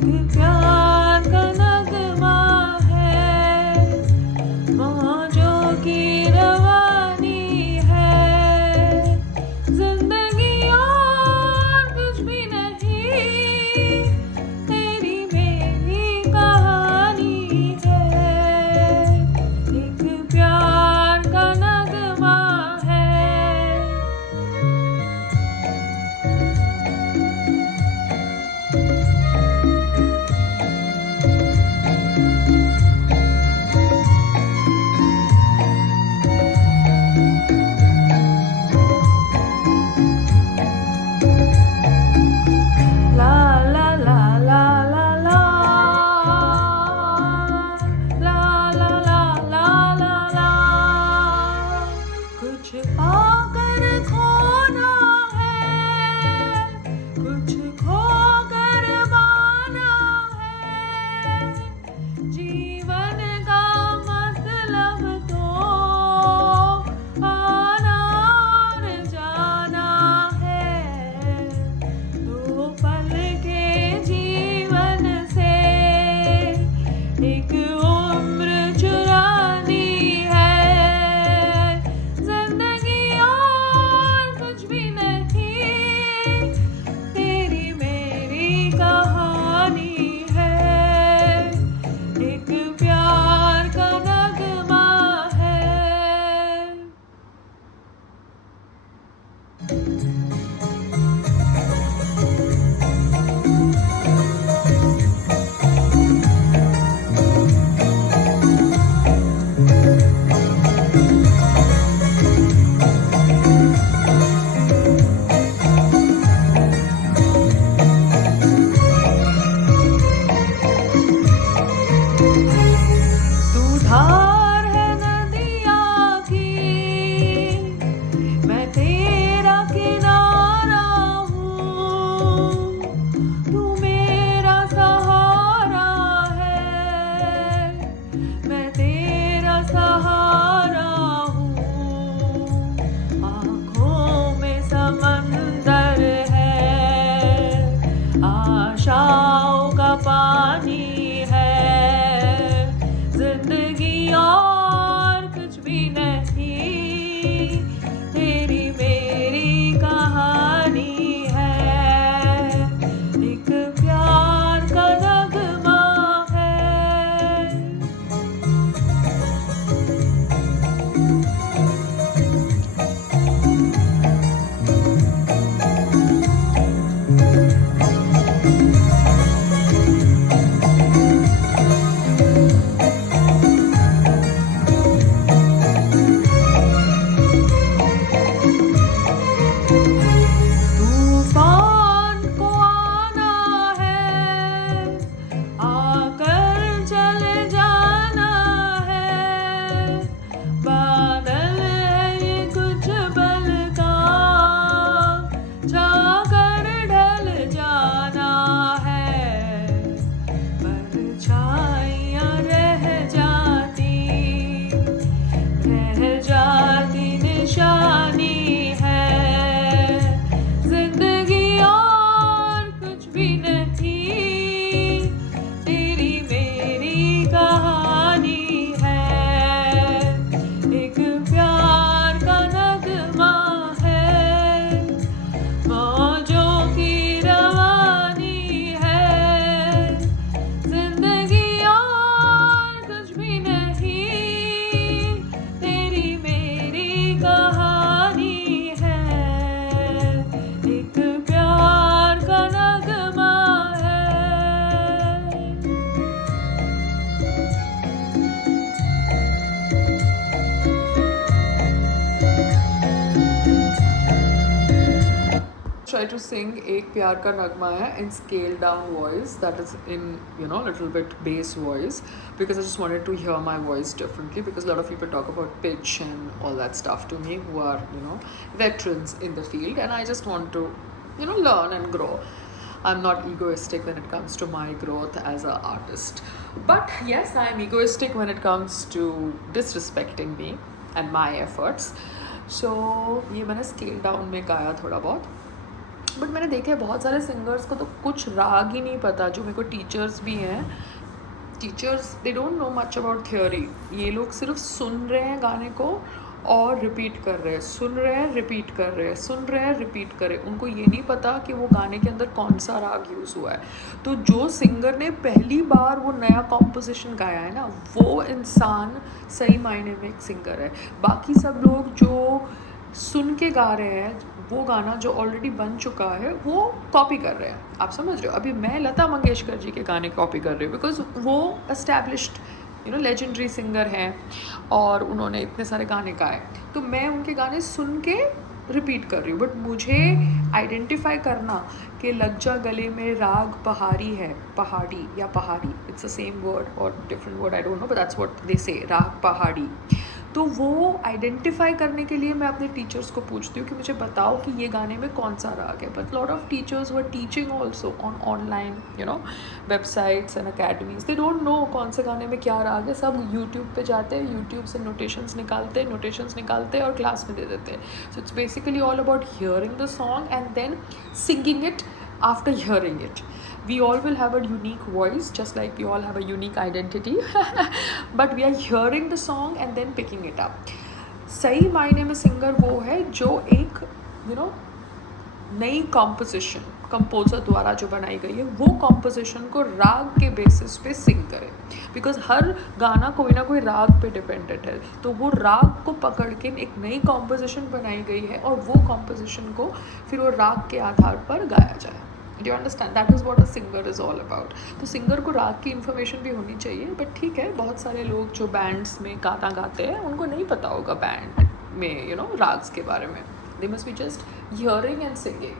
प्यार का नगमा है, मौजों की रवानी है, जिंदगी और कुछ भी नहीं, तेरी मेरी कहानी है, एक प्यार का नगमा है। La la la la la la, la la la la la la, कुछ पाकर खोना है, कुछ खोकर पाना है, जीवन का मतलब तो आना और जाना है, दो पल के जीवन से एक उम्र चुरानी है, जिंदगी और कुछ भी नहीं, तेरी मेरी कहानी है, एक प्यार का नगमा है। तू धार है नदिया की, मैं तेरा किनारा हूँ, तू मेरा सहारा है, मैं तेरा सहारा हूँ, आँखों में समंदर है, आशाओं का पानी है, जिंदगी और कुछ भी नहीं, तेरी मेरी कहानी है, एक प्यार का नगमा है। तूफान को आना है, आकर चले जाना है, बादल है ये कुछ पल का, जाकर ढल जाना है, परछाइयाँ रह जाती निशानी है, जिंदगी और कुछ भी नहीं, तेरी मेरी कहानी है, एक प्यार का नगमा है, मौजों की रवानी है, जिंदगी और कुछ भी नहीं, तेरी मेरी कहानी है, एक प्यार का नगमा है। Try to sing एक प्यार का नगमा है in scaled down voice, that is in little bit bass voice, because I just wanted to hear my voice differently, because a lot of people talk about pitch and all that stuff to me who are veterans in the field, and I just want to learn and grow. I'm not egoistic when it comes to my growth as an artist, but yes, I'm egoistic when it comes to disrespecting me and my efforts. So ये मैंने scale down में गाया थोड़ा बहुत, but मैंने देखे हैं बहुत सारे सिंगर्स को तो कुछ राग ही नहीं पता, जो मेरे को टीचर्स भी हैं, teachers they don't know much about theory. ये लोग सिर्फ सुन रहे हैं गाने को और रिपीट कर रहे हैं, सुन रहे हैं रिपीट कर रहे हैं, सुन रहे हैं रिपीट कर रहे हैं। उनको ये नहीं पता कि वो गाने के अंदर कौन सा राग यूज़ हुआ है। तो जो सिंगर ने पहली बार वो नया कॉम्पोजिशन गाया है ना, वो इंसान सही मायने में एक सिंगर है। बाकी सब लोग जो सुन के गा रहे हैं, वो गाना जो ऑलरेडी बन चुका है वो कॉपी कर रहे हैं। आप समझ रहे हो? अभी मैं लता मंगेशकर जी के गाने कॉपी कर रही हूँ बिकॉज वो एस्टैब्लिश्ड लेजेंडरी सिंगर हैं और उन्होंने इतने सारे गाने गाए, तो मैं उनके गाने सुन के रिपीट कर रही हूँ। बट मुझे आइडेंटिफाई करना कि लग जा गले में राग पहाड़ी है, पहाड़ी या पहाड़ी, इट्स द सेम वर्ड और different word, I don't know, but that's what they से, राग पहाड़ी। तो वो आइडेंटिफाई करने के लिए मैं अपने टीचर्स को पूछती हूँ कि मुझे बताओ कि ये गाने में कौन सा राग है। But lot of teachers were teaching also on online websites and academies, they don't know कौन से गाने में क्या राग है। सब यूट्यूब पे जाते हैं, यूट्यूब से नोटेशंस निकालते हैं और क्लास में दे देते हैं। So it's basically all about hearing the song and then singing it after hearing it. We all will have a unique voice, just like we all have a unique identity. But we are hearing the song and then picking it up. सही मायने में singer वो है जो एक नई composition composer द्वारा जो बनाई गई है, वो कॉम्पोजिशन को राग के बेसिस पे सिंग करे। बिकॉज हर गाना कोई ना कोई राग पे डिपेंडेंट है, तो वो राग को पकड़ के एक नई कॉम्पोजिशन बनाई गई है और वो कॉम्पोजिशन को फिर वो राग के आधार पर गाया जाए। Do you understand? That is what a singer is all about. तो सिंगर को राग की इन्फॉर्मेशन भी होनी चाहिए। बट ठीक है, बहुत सारे लोग जो बैंड्स में गाना गाते हैं उनको नहीं पता होगा बैंड में राग्स के बारे में। They must be just hearing and singing.